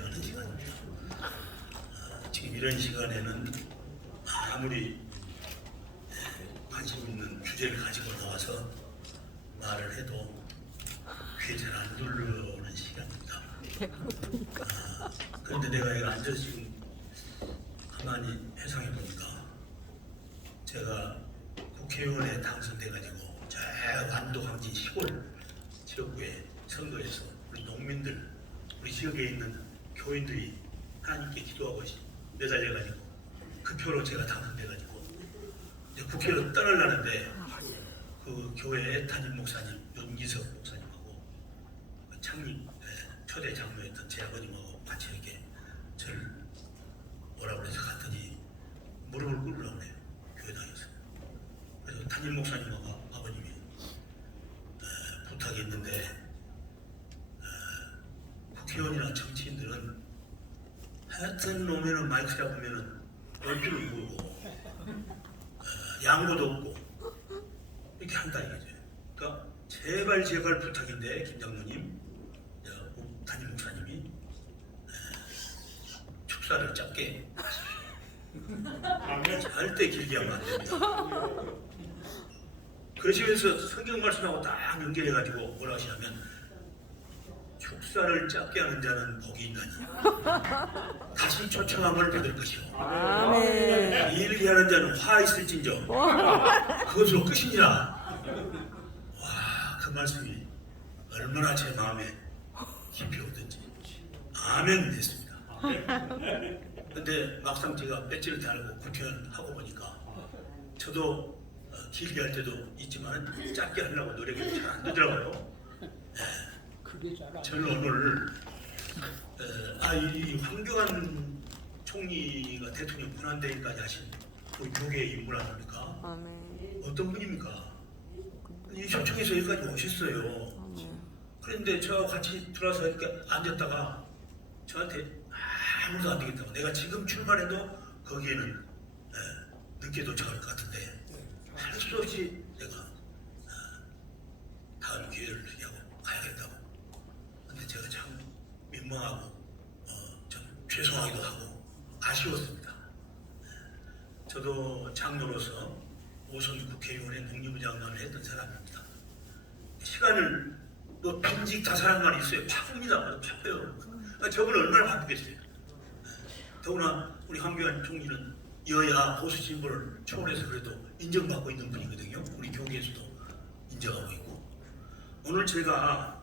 돼가는 시간입니다. 지금 이런 시간에는 아무리 관심 있는 주제를 가지고 나와서 말을 해도 귀에 잘 안 들려오는 시간입니다. 그런데 내가 여기 앉아서 지금 가만히 회상해 보니까 제가 국회의원에 당선돼가지고 저 완도 강진 시골 지역구의 선거에서 우리 농민들, 우리 지역에 있는 교인들이 하나님께 기도하고 매달려가지고 그 표로 제가 당선돼가지고 이제 국회로 떠나려는데 그 교회 담임 목사님 윤기석 목사님하고 창립 초대 장로였던 제 아버님하고 같이 이렇게 저를 뭐라고 해서 갔더니 무릎을 꿇으라고 그래요. 교회당에서. 그래서 담임 목사님하고 아버님이 부탁이 있는데 국회의원이나 정치인들은 하여튼 오면은 마이크 잡으면은 얼굴을 모으고 양보도 없고 이렇게 한다 이거죠. 그러니까 제발 부탁인데 김장로님, 담임 목사님이 축사를 짧게 절대 길게 하면 안 됩니다. 그러시면서 성경 말씀하고 딱 연결해가지고 뭐라고 하시냐면 축사를 짧게 하는 자는 복이 있나니 다시 초청함을 받을 것이요 일기 하는 자는 화 있을진저 그것으로 끝이니라. 와, 그 말씀이 얼마나 제 마음에 깊이 오든지 아멘 됐습니다. 근데 막상 제가 배지를 달고 국회의원 하고 보니까 저도 길게 할 때도 있지만 짧게 하려고 노력이 잘 안 되더라고요. 저는 오늘 이 황교안 총리가 대통령 권한대행까지 하신 그 교계의 인물 아닙니까? 어떤 분입니까? 이 초청에서 여기까지 오셨어요. 그런데 저하고 같이 들어와서 이렇게 앉았다가 저한테 아무도 안 되겠다고, 내가 지금 출발해도 거기에는 늦게 도착할 것 같은데 할 수 없이 내가 다음 기회를 주냐고 가야겠다고. 근데 제가 참 민망하고 좀 죄송하기도 하고 아쉬웠습니다. 저도 장로로서 오선 국회의원의 농림부 장관을 했던 사람입니다. 시간을 빈직 다사랑만 있어요. 바쁩니다. 바빠요. 저분은 얼마나 바쁘겠어요. 더구나 우리 황교안 총리는 여야 보수 진보를 초월해서 그래도 인정받고 있는 분이거든요. 우리 교계에서도 인정하고 있고. 오늘 제가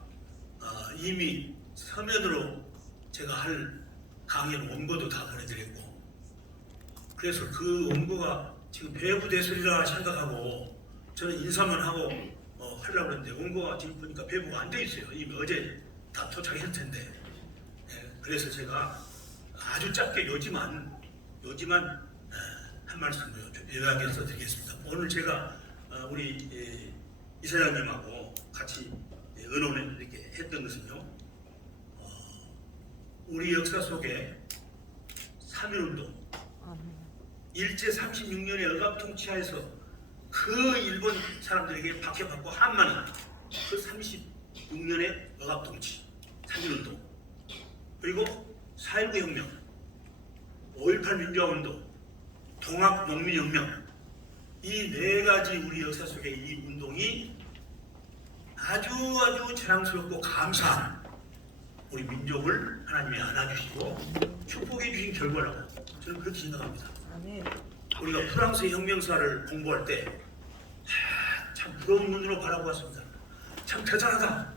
이미 서면으로 제가 할 강연 원고도 다 보내드렸고, 그래서 그 원고가 지금 배부대설이라 생각하고 저는 인사만 하고 하려고 했는데 원고가 지금 보니까 배부가 안 돼 있어요. 이미 어제 다 도착했을 텐데. 그래서 제가 아주 짧게 요지만 한 말씀을 요약해서 드리겠습니다. 오늘 제가 우리 이사장님하고 같이 의논을 이렇게 했던 것은요, 우리 역사 속에 3.1운동, 일제 36년의 억압통치하에서 그 일본 사람들에게 박해받고 한마는 그 36년의 억압통치, 3.1운동, 그리고 4.19 혁명, 5.18 민주화운동, 동학농민혁명, 이 네 가지 우리 역사 속에 이 운동이 아주 자랑스럽고 감사한 우리 민족을 하나님이 안아주시고 축복해 주신 결과라고 저는 그렇게 생각합니다. 우리가 프랑스 혁명사를 공부할 때 참 부러운 눈으로 바라보았습니다. 참 대단하다.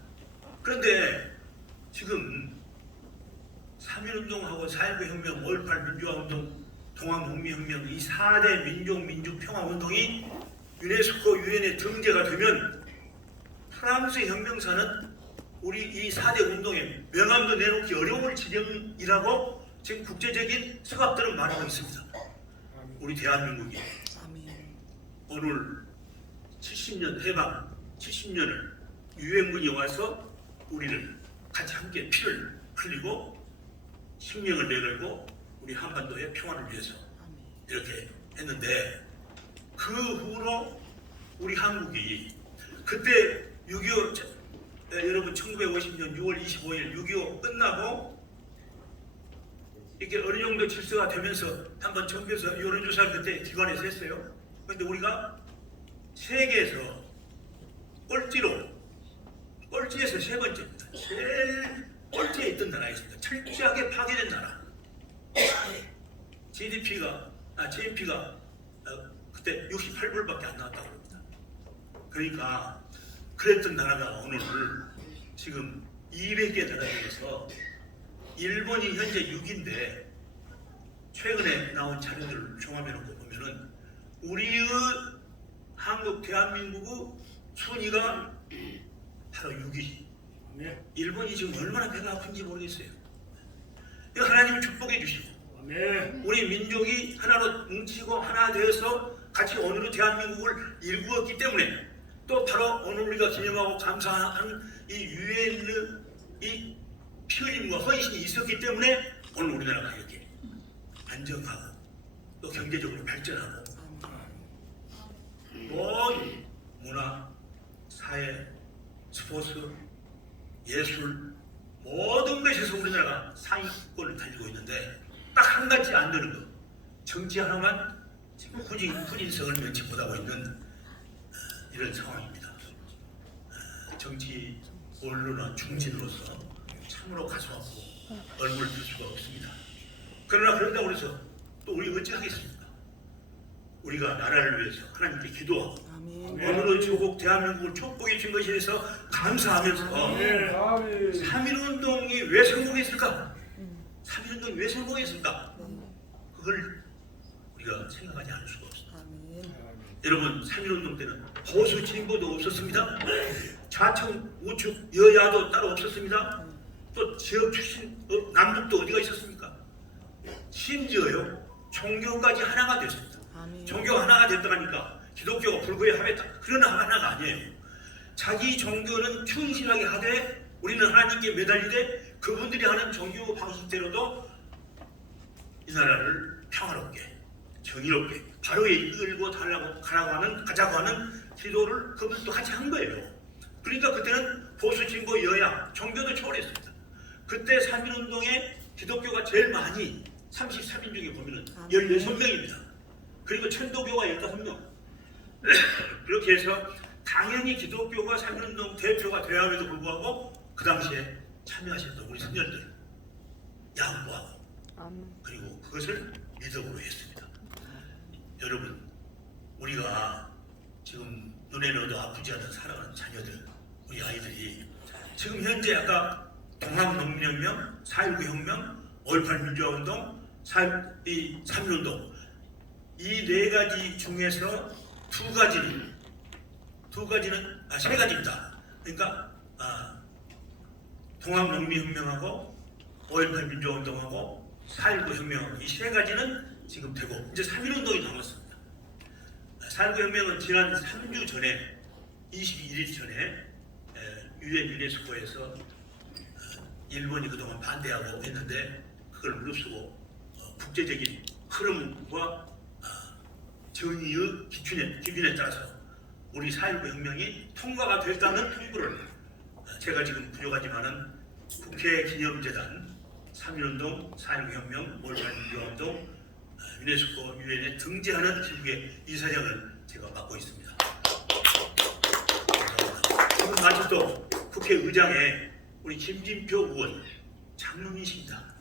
그런데 지금 3.1운동하고 4.19 혁명, 5.18 민주화운동, 동학농민혁명, 이 4대 민족평화운동이 유네스코 유엔에 등재가 되면 프랑스 혁명사는 우리 이 4대 운동에 명함도 내놓기 어려울 지경이라고 지금 국제적인 서각들은 말하고 있습니다. 우리 대한민국이 오늘 70년 해방 70년을 유엔군이 와서 우리를 같이 함께 피를 흘리고 생명을 내걸고 우리 한반도의 평화를 위해서 이렇게 했는데, 그 후로 우리 한국이 그때 6.25 여러분 1950년 6월 25일 6.25 끝나고 이게 어느 정도 질서가 되면서 한번 정부에서 여론조사를 그때 기관에서 했어요. 그런데 우리가 세계에서 꼴찌에서 세 번째입니다. 제일 꼴찌에 있던 나라였습니다. 철저하게 파괴된 나라. GMP가 그때 68불밖에 안 나왔다고 합니다. 그러니까 그랬던 나라가 오늘 지금 200개 나라 중에서 일본이 현재 6인데 최근에 나온 자료들을 종합해놓고 보면은 우리의 한국 대한민국의 순위가 바로 6위. 일본이 지금 얼마나 배가 아픈지 모르겠어요. 이거 하나님이 축복해 주시고 우리 민족이 하나로 뭉치고 하나 되어서 같이 오늘의 대한민국을 일구었기 때문에 또 바로 오늘 우리가 기념하고 감사하는 이 유엔의 이 피 흘림과 헌신이 있었기 때문에 오늘 우리나라가 이렇게 안정하고 또 경제적으로 발전하고 모든 문화, 사회, 스포츠, 예술 모든 것에서 우리나라가 상위권을 달리고 있는데 딱 한 가지 안 되는 것, 정치 하나만 지금 후진성을 면치 못하고 있는 이런 상황입니다. 정치 언론은 중진으로서 참으로 가슴아프고 얼굴을 들 수가 없습니다. 그러나 그런다고 해서 또 우리 어찌 하겠습니까? 우리가 나라를 위해서 하나님께 기도하고 오늘의 조국 대한민국을 축복해 준 것에 대해서 감사하면서 3.1운동이 왜 성공했을까? 3.1운동이 왜 성공했을까? 그걸 우리가 생각하지 않을 수가 없습니다. 여러분 3.1운동 때는 보수 진보도 없었습니다. 좌측 우측 여야도 따로 없었습니다. 또 지역 출신 남북도 어디가 있었습니까? 심지어요 종교까지 하나가 됐습니다. 종교가 하나가 됐다니까 기독교가 불교에 합했다. 그런 하나가 아니에요. 자기 종교는 충실하게 하되 우리는 하나님께 매달리되 그분들이 하는 종교 방식대로도 이 나라를 평화롭게 정의롭게 바로에 이끌고 가자고 하는 기도를 그분도 같이 한 거예요. 그러니까 그때는 보수 진보 여야 종교도 초월했습니다. 그때 3.1운동에 기독교가 제일 많이 33인 중에 보면은 16명입니다. 그리고 천도교가 15명. 그렇게 해서 당연히 기독교가 3.1운동 대표가 되어야 함에도 불구하고 그 당시에 참여하셨던 우리 선녀들 양보하고 그리고 그것을 미덕으로 했습니다. 여러분 우리가 지금 눈에 넣어도 아프지 않는 사랑하는 자녀들 우리 아이들이 지금 현재 아까 동학농민혁명, 4.19 혁명, 5.18 민주화운동, 3.1운동 이 네 가지 중에서 세 가지입니다. 그러니까 동학농민혁명하고 5.18 민주화운동하고 4.19 혁명 이 세 가지는 지금 되고 이제 3.1운동이 남았습니다. 4.19 혁명은 지난 3주 전에 21일 전에 유엔 유네스코에서 일본이 그동안 반대하고 했는데 그걸 무릅쓰고 국제적인 흐름과 정의의 기준에 따라서 우리 4.19 혁명이 통과가 됐다는 통보를 제가 지금 부족하지만은 국회 기념재단 3.1운동, 4.19 혁명, 5.18 민주화운동, 유네스코 유엔에 등재하는 기구의 이사장을 제가 맡고 있습니다. 지금 마침 또 국회의장에 우리 김진표 의원 장로님이십니다.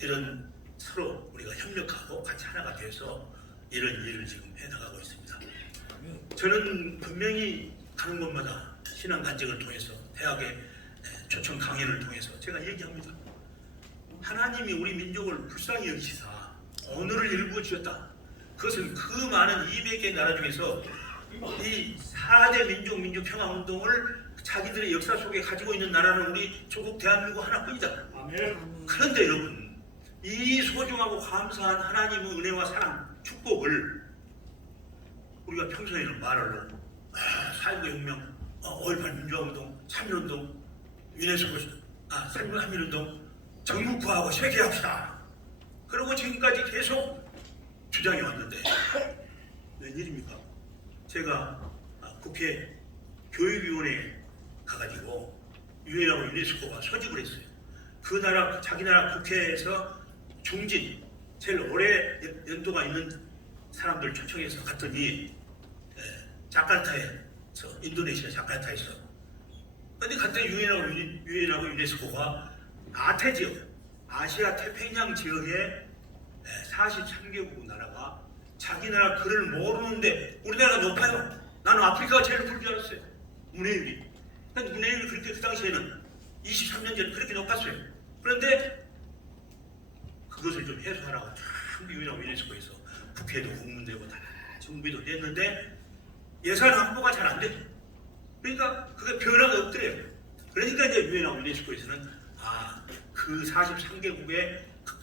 이런 서로 우리가 협력하고 같이 하나가 돼서 이런 일을 지금 해나가고 있습니다. 저는 분명히 가는 곳마다 신앙 간증을 통해서 대학의 초청 강연을 통해서 제가 얘기합니다. 하나님이 우리 민족을 불쌍히 여기시사 오늘을 일구어 주셨다. 그것은 그 많은 200개 나라 중에서 이 4대 민족평화운동을 자기들의 역사 속에 가지고 있는 나라는 우리 조국 대한민국 하나뿐이다. 그런데 여러분 이 소중하고 감사한 하나님의 은혜와 사랑, 축복을 우리가 평소에는 말로 4.19 혁명, 5.18 민주화운동, 3.1운동, 유네스코 3.1 한민운동 정국화하고 쇠퇴합시다. 그리고 지금까지 계속 주장해 왔는데 웬일입니까? 제가 국회 교육위원회에 가가지고 유엔하고 유네스코가 소집을 했어요. 그 나라 자기 나라 국회에서 중진 제일 오래 연도가 있는 사람들 초청해서 갔더니 자카르타에서 인도네시아 자카르타에서 근데 그때 유엔하고 유네스코가 아태 지역 아시아 태평양 지역에 43개국 나라가 자기 나라 글을 모르는데 우리나라가 높아요. 나는 아프리카가 제일 높을 줄 알았어요. 문해율이. 근데 문해율이 그렇게 그 당시에는 23년 전에 그렇게 높았어요. 그런데 그것을 좀 해소하라고 참 유엔하고 유네스코에서 국회도 공문되고 다 정비도 됐는데 예산 확보가 잘 안 돼요. 그러니까 그게 변화가 없더래요. 그러니까 이제 유엔하고 유네스코에서는 그 43개국의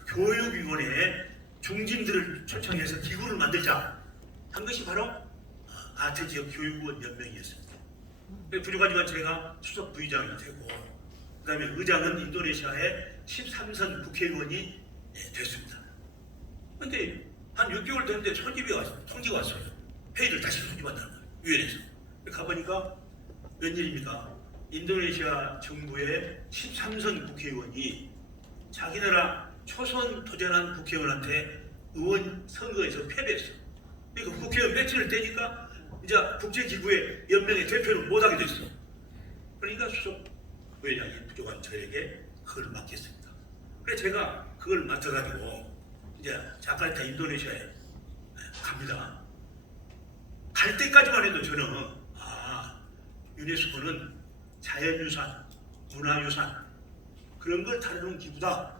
교육위원회에 중진들을 초청해서 기구를 만들자 한 것이 바로 아태 지역 교육원 연맹이었습니다. 부족하지만 제가 수석 부의장이 되고 그 다음에 의장은 인도네시아의 13선 국회의원이 됐습니다. 그런데 한 6개월 됐는데 소집이 왔어요. 통지가 왔어요. 회의를 다시 소집한다는 거예요. 유엔에서. 가보니까 웬일입니까? 인도네시아 정부의 13선 국회의원이 자기 나라 초선 도전한 국회의원한테 의원 선거에서 패배했어. 그러니까 국회의원 배치를 떼니까 이제 국제기구의 연맹의 대표를 못하게 됐어. 그러니까 수석 부회장이 부족한 저에게 그걸 맡겼습니다. 그래서 제가 그걸 맡아가지고 이제 자카르타 인도네시아에 갑니다. 갈 때까지만 해도 저는 유네스코는 자연유산, 문화유산 그런 걸 다루는 기구다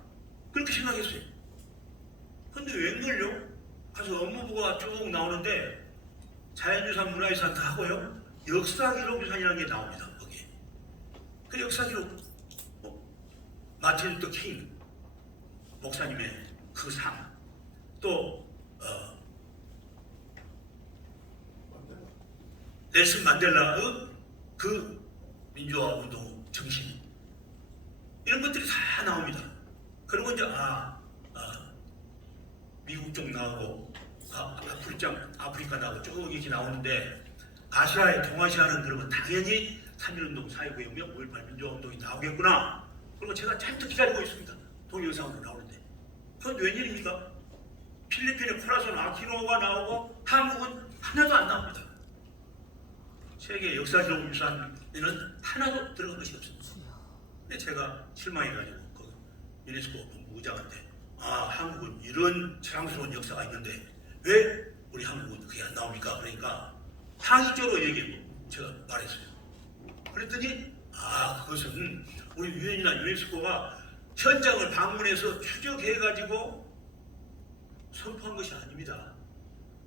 그렇게 생각했어요. 근데 웬걸요? 가서 업무부가 쭉 나오는데 자연유산, 문화유산 다 하고요. 역사기록유산이라는 게 나옵니다. 거기에. 그 역사기록 마틴 루터 킹 목사님의 그 상, 또 넬슨 만델라의 그 민주화 운동 정신 이런 것들이 다 나옵니다. 그리고 이제 미국 쪽 나오고 아프리카 나오고 쭉 이렇게 나오는데 아시아에 동아시아는 그러면 당연히 3.1운동, 4.19 혁명, 5.18 민주화 운동이 나오겠구나. 그리고 제가 잔뜩 기다리고 있습니다. 동영상으로 나오는데 그건 웬일입니까? 필리핀의 코라손 아키노가 나오고 한국은 하나도 안 나옵니다. 세계 역사기록 유산에는 하나도 들어간 것이 없습니다. 근데 제가 실망해가지고 그 유네스코 본부장한테 한국은 이런 자랑스러운 역사가 있는데 왜 우리 한국은 그게 안 나옵니까? 그러니까 항의적으로 얘기하고 제가 말했어요. 그랬더니 그것은 우리 유엔이나 유네스코가 현장을 방문해서 추적해가지고 선포한 것이 아닙니다.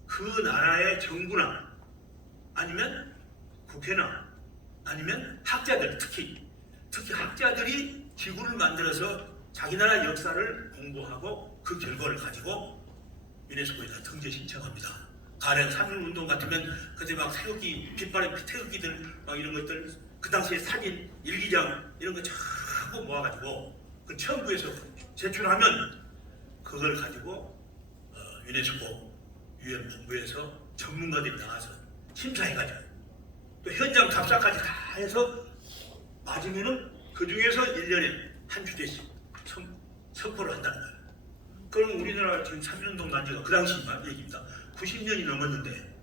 그 나라의 정부나 아니면 국회나 아니면 학자들 특히 학자들이 기구를 만들어서 자기 나라 역사를 공부하고 그 결과를 가지고 유네스코에다 등재 신청합니다. 가령 3.1운동 같으면 그때 막 태극기 빗발의 태극기들 막 이런 것들 그 당시에 사진 일기장 이런 거 전부 모아가지고 그 청구에서 제출하면 그걸 가지고 유네스코 유엔 본부에서 전문가들이 나와서 심사해가지고 또 현장 답사까지 다 해서 맞으면은 그 중에서 1년에 한 주제씩 선포를 한다는 거예요. 그럼 우리나라 지금 3.1운동 난 지가 그 당시 얘기입니다. 90년이 넘었는데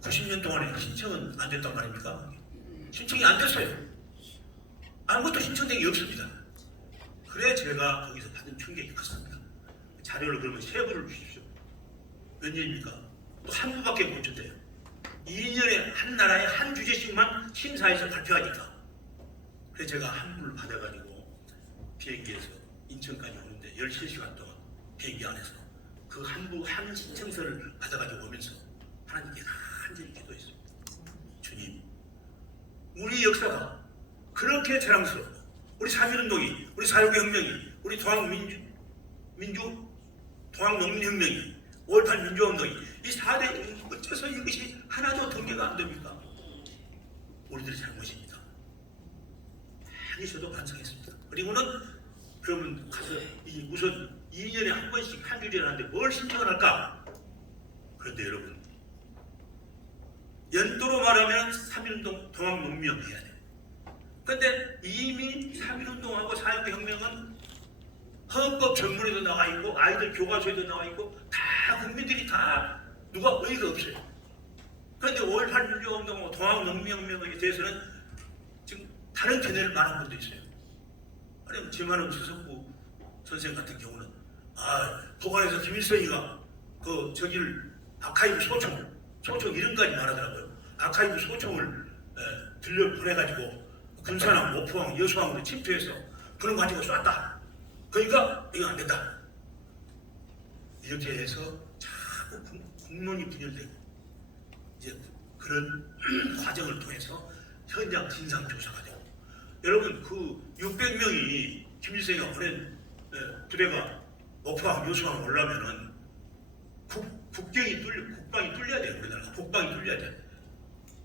90년 동안에 신청은 안 됐단 말입니까? 신청이 안 됐어요. 아무것도 신청된 게 없습니다. 그래 제가 거기서 받은 충격이 컸습니다. 자료를 그러면 세 부를 주십시오. 웬일입니까? 또 한 부밖에 못 줬대요. 2년에 한 나라에 한 주제씩만 심사해서 발표하니까. 그래서 제가 한 부를 받아가지고 비행기에서 인천까지 오는데 13시간 동안 비행기 안에서 그 한 신청서를 받아가지고 오면서 하나님께 간절히 기도했습니다. 주님, 우리 역사가 그렇게 자랑스럽고 우리 3.1운동이, 우리 4.19 혁명이, 우리 동학농민혁명이, 5.18 민주화운동이 이 4대 어째서 이것이 하나도 등재가 안 됩니까? 우리들의 잘못입니다. 많이 저도 반성했습니다. 그리고는 그러면 가서 우선 2년에 한 번씩 한 주제를 하는데 뭘 신청을 할까? 그런데 여러분 연도로 말하면 3.1운동 동학농민혁명 해야 돼요. 그런데 이미 3.1운동하고 4.19 혁명은 헌법 전문에도 나와 있고 아이들 교과서에도 나와 있고 다 국민들이 다 누가 의의가 없어요. 그런데 5.18 민주화운동, 동학농민혁명에 대해서는 지금 다른 견해를 말한 분도 있어요. 아니면 김한웅 수석부 선생 같은 경우는 북한에서 김일성이가 그 저기를 아카이브 소총 이름까지 말하더라고요. 아카이브 소총을 들려 보내가지고 군산항, 모포항, 여수항으로 침투해서 그런 거 가지고 쐈다. 그러니까 이거 안 된다. 이렇게 해서 자꾸 국론이 분열되고 이제 그런 과정을 통해서 현장 진상 조사가 되고 여러분 그 600명이 김일성이가 보낸 부대가 모포항, 여수항 올라면은 국방이 뚫려야 돼요. 우리나라가 국방이 뚫려야 돼.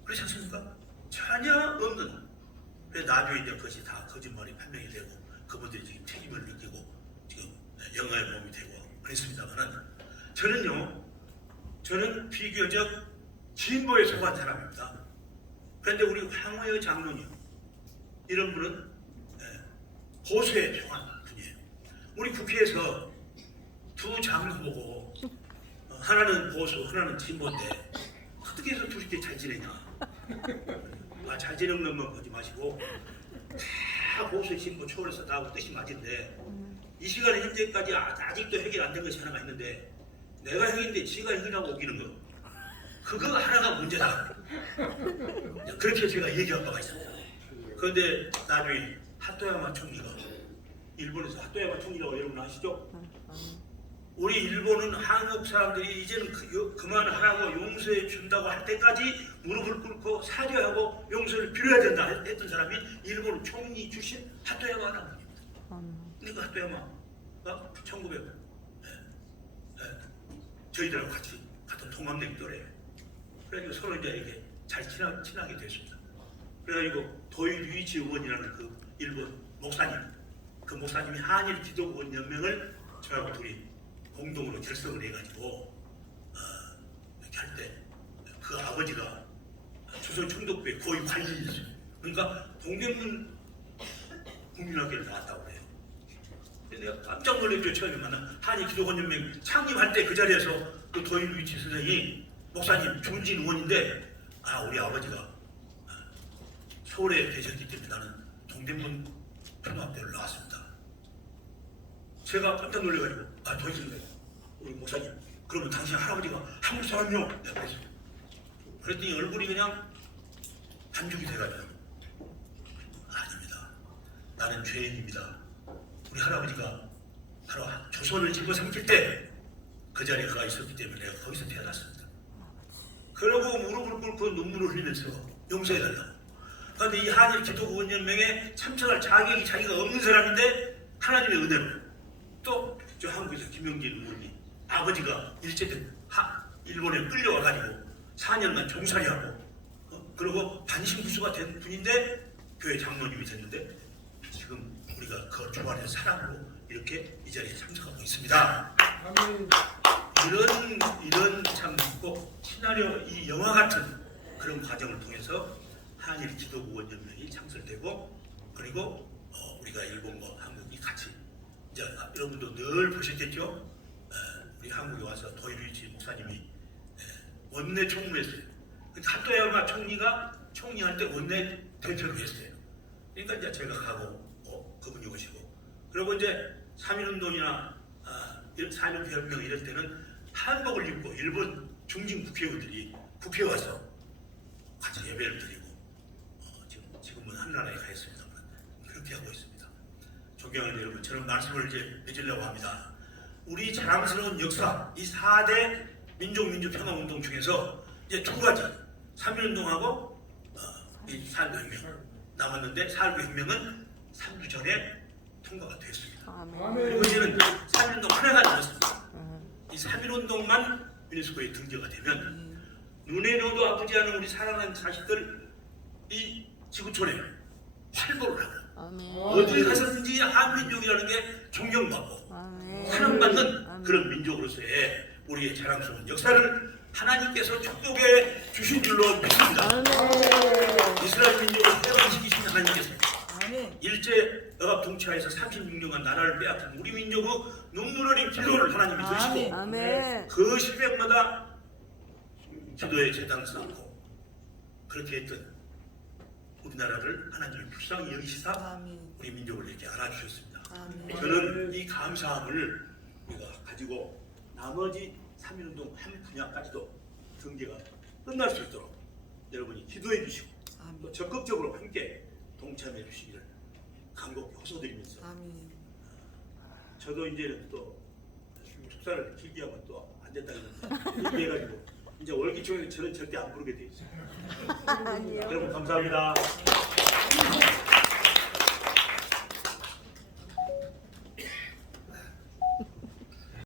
그렇지 않습니까? 전혀 없는. 그래서 나중에 이제 그것이 다 거짓말이 판명이 되고 그분들이 지금 책임을 느끼고 지금 영화의 몸이 되고 그랬습니다만은 저는 비교적 진보에 속한 사람입니다. 그런데 우리 황우여 장로님 이런 분은 보수에 속한 분이에요. 우리 국회에서 두 장로 보고 하나는 보수, 하나는 진보인데 어떻게 해서 둘이 잘 지내냐? 잘 지내는 것만 보지 마시고 다 보수, 진보 초월해서 다 뜻이 맞은데 이 시간에 현재까지 아직도 해결 안 된 것이 하나가 있는데 내가 형인데 지가 형이라고 우기는 거 그거 하나가 문제다. 그렇게 제가 얘기한 바가 있습니다. 그런데 나중에 하토야마 총리가 일본에서 하토야마 총리라고 여러분 아시죠? 우리 일본은 한국 사람들이 이제는 그만하라고 용서해 준다고 할 때까지 무릎을 꿇고 사죄하고 용서를 빌어야 된다 했던 사람이 일본 총리 출신 하토야마라는 분입니다. 근데 그 하토야마가 1900 저희들하고 같이 같은 동갑내기 또래예요. 그래가지고 서로 이제 이렇게 잘 친하게 됐습니다. 그래가지고 도일 유이치 의원이라는 그 일본 목사님, 그 목사님이 한일 기독원 연맹을 저하고 둘이 공동으로 결성을 해가지고 이렇게 할 때 그 아버지가 조선 총독부의 고위 관리였어요. 그러니까 동대문 국민학교를 나왔다고 그래요. 내가 깜짝 놀랐죠. 처음에 만나 한일 기독원 연맹 창립할 때 그 자리에서 그 도일 유이치 선생이 목사님 존진 의원인데 우리 아버지가 서울에 계셨기 때문에 나는 동대문 초등학교를 나왔습니다. 제가 깜짝 놀래가지고 도희선생 우리 목사님 그러면 당신 할아버지가 한국 사람이요? 내가 그랬어요. 그랬더니 얼굴이 그냥 반죽이 돼가지고 아닙니다. 나는 죄인입니다. 우리 할아버지가 바로 조선을 집어삼킬 때 그 자리에 그가 있었기 때문에 내가 거기서 태어났습니다. 그러고 무릎을 꿇고 눈물을 흘리면서 용서해달라고. 그런데 이 한일 기독원연맹에 참석할 자격이 자기가 없는 사람인데 하나님의 은혜로 또 저 한국에서 김영진 의원이 아버지가 일제된 일본에 끌려와가지고 4년간 종살이하고 그리고 반신부수가 된 분인데 교회 장로님이 됐는데 지금 우리가 그걸 좋아해서 사랑으로 이렇게 이 자리에 참석하고 있습니다. 이런 참 꼭 시나리오 이 영화 같은 그런 과정을 통해서 한일 기독원 연맹이 창설되고 그리고 우리가 일본과 한국이 같이 이제 여러분도 늘 보셨겠죠? 우리 한국에 와서 도일이치 목사님이 원내 총무했어요. 하토야마 총리가 총리할 때 원내 대표를 했어요. 그러니까 이제 제가 가고 그분이 오시고 그리고 이제 3.1운동이나 4.1혁명 이럴 때는 한복을 입고 일본 중진 국회의원들이 국회에 와서 같이 예배를 드리고 지금은 한나라에 가 있습니다만 그렇게 하고 있습니다. 존경하는 여러분, 저는 말씀을 이제 맺으려고 합니다. 우리 자랑스러운 역사, 이 4대 민족민주평화운동 중에서 이제 두 가지 3.1운동하고 이 4.19혁명 남았는데 4.19혁명은 3주 전에 통과가 됐습니다. 그리고 이제는 3.1운동 하나가 남았습니다. 이 3.1운동만 유네스코에 등재가 되면 눈에 넣어도 아프지 않은 우리 사랑하는 자식들 이 지구촌에 활보를 하고 어디 가서든지 한민족이라는 게 존경받고 사랑받는 그런 민족으로서의 우리의 자랑스러운 역사를 하나님께서 축복해 주신 줄로 믿습니다. 이스라엘 민족을 해방시키신 하나님께서 일제 억압 통치하에서 36년간 나라를 빼앗긴 우리 민족의 눈물 어린 기도를 하나님이 들으시고 아멘. 그 새벽마다 기도의 재단을 쌓고 그렇게 했던 우리나라를 하나님이 불쌍히 여기시사 아멘. 우리 민족을 이렇게 알아주셨습니다. 아멘. 저는 이 감사함을 우리가 가지고 나머지 3.1운동 한 분야까지도 경제가 끝날 수 있도록 여러분이 기도해 주시고 아멘. 또 적극적으로 함께 동참해 주시기를 간곡히 호소드리면서 아멘. 저도 이제는 또 축사를 길게 하면 또 안 된다 이렇게 해가지고 이제 월기총에서 저는 절대 안 부르게 돼 있어요. 아니요. 여러분 감사합니다.